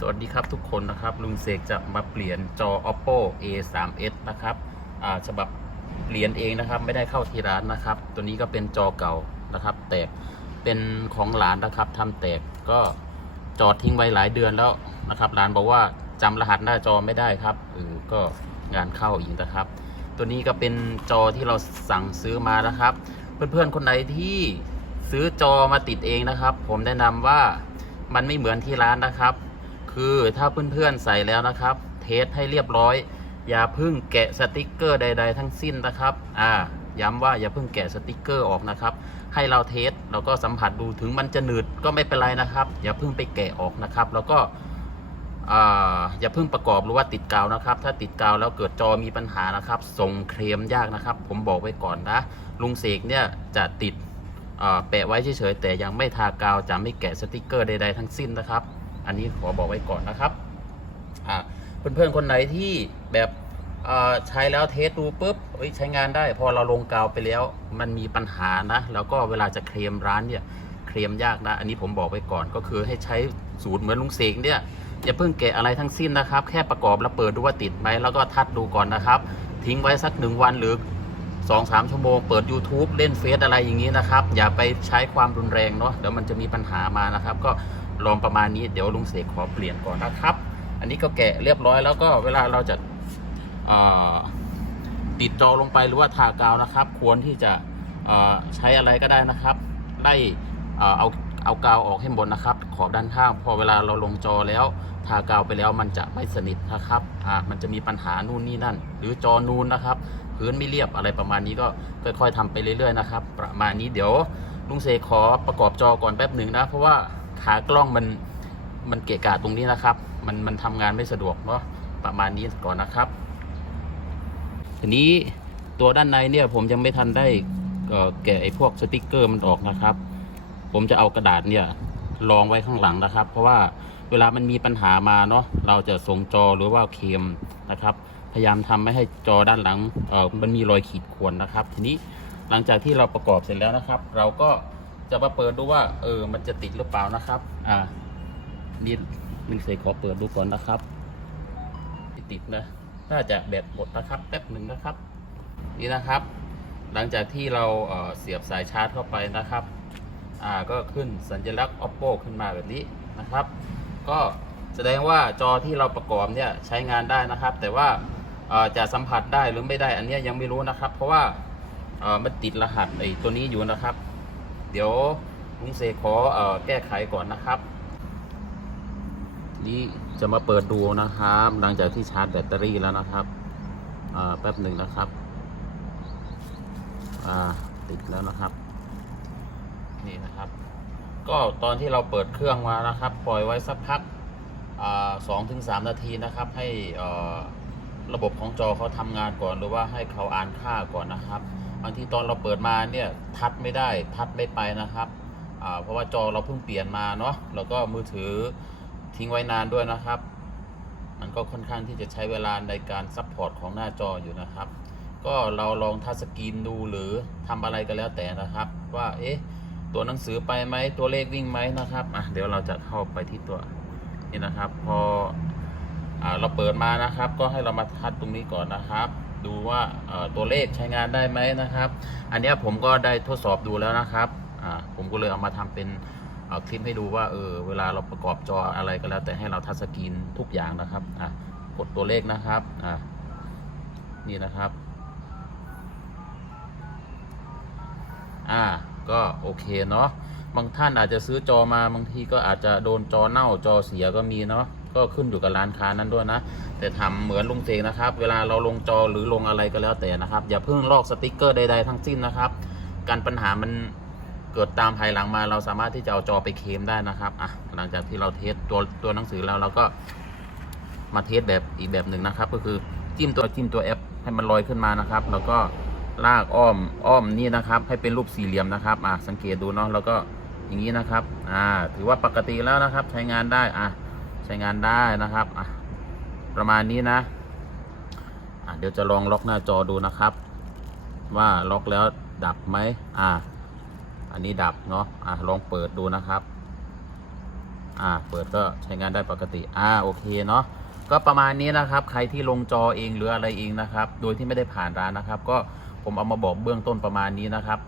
สวัสดีครับทุกคนนะครับ ลุงเสกจะมาเปลี่ยนจอ oppo a 3 s นะครับอ่าฉบับเปลี่ยนเองนะครับ ไม่ได้เข้าที่ร้านนะครับ ตัวนี้ก็เป็นจอเก่านะครับ แตกเป็นของหลานนะครับทำแตกก็จอดทิ้งไว้หลายเดือนแล้วนะครับหลานบอกว่าจำรหัสหน้าจอไม่ได้ครับเออก็งานเข้าอีกนะครับ ตัวนี้ก็เป็นจอที่เราสั่งซื้อมานะครับ เพื่อนๆคนไหนที่ซื้อจอมาติดเองนะครับ ผมแนะนำว่ามันไม่เหมือนที่ร้านนะครับ คือถ้าเพื่อนๆใส่แล้วนะครับ เทสให้เรียบร้อย อย่าพึ่งแกะสติกเกอร์ใด ๆ ทั้งสิ้นนะครับ อ่า ย้ำว่าอย่าพึ่งแกะสติกเกอร์ออกนะครับ ให้เราเทสแล้วก็สัมผัสดูถึงมันจะหนืดก็ไม่เป็นไรนะครับ อย่าพึ่งไปแกะออกนะครับ แล้วก็อ่าอย่าเพิ่งประกอบหรือว่าติดกาวนะครับ ถ้าติดกาวแล้วเกิดจอมีปัญหานะครับ ส่งเคลมยากนะครับ ผมบอกไว้ก่อนนะลุงเสกเนี่ยจะติดแปะไว้เฉยๆแต่ยังไม่ทากาวจะไม่แกะสติกเกอร์ใดๆทั้งสิ้นนะครับ อันนี้ขอบอกไว้ก่อนนะครับอ่าเพื่อนๆคนไหนที่แบบใช้แล้วเทสดูปุ๊บใช้งานได้ พอเราลงกาวไปแล้ว มันมีปัญหานะ แล้วก็เวลาจะเคลมร้านเนี่ยเคลมยากนะ อันนี้ผมบอกไว้ก่อนก็คือให้ใช้สูตรเหมือนลุงเสกเนี่ยอย่าเพิ่งแกะอะไรทั้งสิ้นนะครับ แค่ประกอบแล้วเปิดดูว่าติดไหมแล้วก็ทัดดูก่อนนะครับ ทิ้งไว้สักหนึ่งวันหรือ2อสามชั่วโมงเปิด YouTube เล่นเฟซอะไรอย่างนี้นะครับ อย่าไปใช้ความรุนแรงเนาะเดี๋ยวมันจะมีปัญหามานะครับ ก็ ลองประมาณนี้เดี๋ยวลุงเสกขอเปลี่ยนก่อนนะครับ อันนี้ก็แกะเรียบร้อยแล้วก็เวลาเราจะติดจอลงไปหรือว่าทากาวนะครับ ควรที่จะใช้อะไรก็ได้นะครับไล่เอ่อเอาเอากาวออกให้หมดนะครับ ขอบด้านข้างพอเวลาเราลงจอแล้ว ทากาวไปแล้วมันจะไม่สนิทนะครับอ่ามันจะมีปัญหานู่นนี่นั่น หรือจอนูนนะครับ พื้นไม่เรียบอะไรประมาณนี้ก็ค่อยๆทำไปเรื่อยๆนะครับ ประมาณนี้เดี๋ยวลุงเสกขอประกอบจอก่อนแป๊บหนึ่งนะ เพราะว่า ขากล้องมันมันเกะกะตรงนี้นะครับ มันมันทำงานไม่สะดวกเนาะประมาณนี้ก่อนนะครับ ทีนี้ตัวด้านในเนี่ยผมยังไม่ทันได้เออแกะไอ้พวกสติกเกอร์มันออกนะครับ ผมจะเอากระดาษเนี่ยรองไว้ข้างหลังนะครับ เพราะว่าเวลามันมีปัญหามาเนาะเราจะส่งจอหรือว่าเคมนะครับ พยายามทำไม่ให้จอด้านหลังเออมันมีรอยขีดข่วนนะครับ ทีนี้หลังจากที่เราประกอบเสร็จแล้วนะครับ เราก็ จะมาเปิดดูว่า เออ มันจะติดหรือเปล่านะครับ อ่านี่หนึ่งเสกขอเปิดดูก่อนนะครับ ติดนะ น่าจะแบตหมดนะครับ แป๊บหนึ่งนะครับ นี่นะครับ หลังจากที่เราเเสียบสายชาร์จเข้าไปนะครับ อ่า ก็ขึ้นสัญลักษณ์ oppo ขึ้นมาแบบนี้นะครับ ก็แสดงว่าจอที่เราประกอบเนี่ยใช้งานได้นะครับ แต่ว่าจะสัมผัสได้หรือไม่ได้อันนี้ยังไม่รู้นะครับ เพราะว่ามันติดรหัสไอ้ตัวนี้อยู่นะครับ เดี๋ยวลุงเสกขอเอ่อแก้ไขก่อนนะครับนี่จะมาเปิดดูนะครับ หลังจากที่ชาร์จแบตเตอรี่แล้วนะครับแป๊บหนึ่งนะครับติดแล้วนะครับ นี่นะครับ ก็ตอนที่เราเปิดเครื่องมานะครับ ปล่อยไว้สักพักสองถึงสามนาทีนะครับ ให้ระบบของจอเขาทำงานก่อนหรือว่าให้เขาอ่านค่าก่อนนะครับางทีตอนเราเปิดมาเนี่ยทัดไม่ได้ทัดไม่ไปนะครับเพราะว่าจอเราเพิ่งเปลี่ยนมาเนาะแล้วก็มือถือทิ้งไว้นานด้วยนะครับ มันก็ค่อนข้างที่จะใช้เวลาในการซัพพอร์ตของหน้าจออยู่นะครับ ก็เราลองทัชสกรีนดูหรือทำอะไรก็แล้วแต่นะครับ ว่าเอ๊ะตัวหนังสือไปไหมตัวเลขวิ่งไหมนะครับอะเดี๋ยวเราจะเข้าไปที่ตัวนี่นะครับ พออเราเปิดมานะครับ ก็ให้เรามาทัดตรงนี้ก่อนนะครับ ดูว่าตัวเลขใช้งานได้ไหมนะครับ อันนี้ผมก็ได้ทดสอบดูแล้วนะครับผมก็เลยเอามาทำเป็นคลิปให้ดูว่าเออเวลาเราประกอบจออะไรก็แล้วแต่ให้เราทัชสกรีนทุกอย่างนะครับกดตัวเลขนะครับนี่นะครับอ่าก็โอเคเนาะบางท่านอาจจะซื้อจอมาบางทีก็อาจจะโดนจอเน่าจอเสียก็มีเนาะ ก็ขึ้นอยู่กับร้านค้านั้นด้วยนะ แต่ทำเหมือนลุงเสกนะครับ เวลาเราลงจอหรือลงอะไรก็แล้วแต่นะครับ อย่าเพิ่งลอกสติกเกอร์ใดๆทั้งสิ้นนะครับ การปัญหามันเกิดตามภายหลังมาเราสามารถที่จะเอาจอไปเคลมได้นะครับอะหลังจากที่เราเทสตัวตัวหนังสือแล้วเราก็มาเทสแบบอีกแบบหนึ่งนะครับ ก็คือจิ้มตัวจิ้มตัวแอปให้มันลอยขึ้นมานะครับ แล้วก็ลากอ้อมอ้อมนี่นะครับ ให้เป็นรูปสี่เหลี่ยมนะครับอะสังเกตดูเนาะแล้วก็อย่างนี้นะครับ อ่า ถือว่าปกติแล้วนะครับ ใช้งานได้ อะ ใช้งานได้นะครับอะประมาณนี้นะอะเดี๋ยวจะลองล็อกหน้าจอดูนะครับ ว่าล็อกแล้วดับไหมอ่าอันนี้ดับเนาะอะลองเปิดดูนะครับอ่าเปิดก็ใช้งานได้ปกติอ่าโอเคเนาะก็ประมาณนี้นะครับ ใครที่ลงจอเองหรืออะไรเองนะครับ โดยที่ไม่ได้ผ่านร้านนะครับ ก็ผมเอามาบอกเบื้องต้นประมาณนี้นะครับ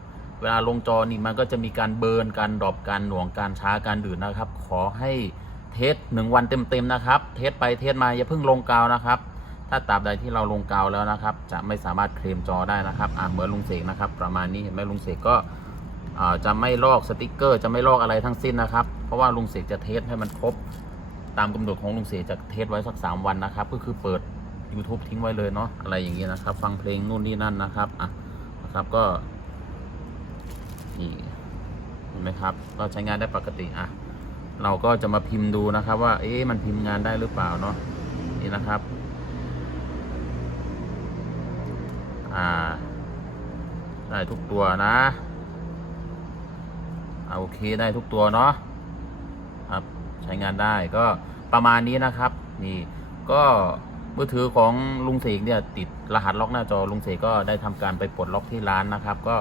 เวลาลงจอนี่มันก็จะมีการเบิร์นการดรอปการหน่วงการช้าการดื่นนะครับ ขอให้ เทสหนึ่งวันเต็มๆนะครับ เทสไปเทสมาอย่าเพิ่งลงกาวนะครับ ถ้าตราบใดที่เราลงกาวแล้วนะครับ จะไม่สามารถเคลมจอได้นะครับอ่าเหมือนลุงเสกนะครับ ประมาณนี้เห็นไหมลุงเสกก็จะไม่ลอกสติกเกอร์จะไม่ลอกอะไรทั้งสิ้นนะครับ เพราะว่าลุงเสกจะเทสให้มันครบ ตามกำหนดของลุงเสกจะเทสไว้สัก 3 วันนะครับ ก็คือเปิด YouTube ทิ้งไว้เลยเนาะอะไรอย่างเงี้ยนะครับ ฟังเพลงนู่นนี่นั่นนะครับอะนะครับก็นี่เห็นไหมครับ ก็ใช้งานได้ปกติอะ เราก็จะมาพิมพ์ดูนะครับ ว่า เอ๊ะมันพิมพ์งานได้หรือเปล่าเนาะนี่นะครับ อ่า ได้ทุกตัวนะอาโอเคได้ทุกตัวเนาะครับใช้งานได้ก็ประมาณนี้นะครับ นี่ก็มือถือของลุงเสกเนี่ยติดรหัสล็อกหน้าจอลุงเสกก็ได้ทำการไปปลดล็อกที่ร้านนะครับ ก็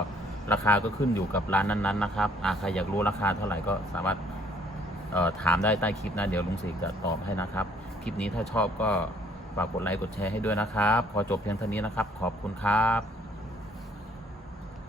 ราคาก็ขึ้นอยู่กับร้านนั้นๆนะครับอ่าใครอยากรู้ราคาเท่าไหร่ก็สามารถ ถามได้ใต้คลิปนะเดี๋ยวลุงเสกจะตอบให้นะครับ คลิปนี้ถ้าชอบก็ฝากกดไลค์กดแชร์ให้ด้วยนะครับพอจบเพียงเท่านี้นะครับ ขอบคุณครับ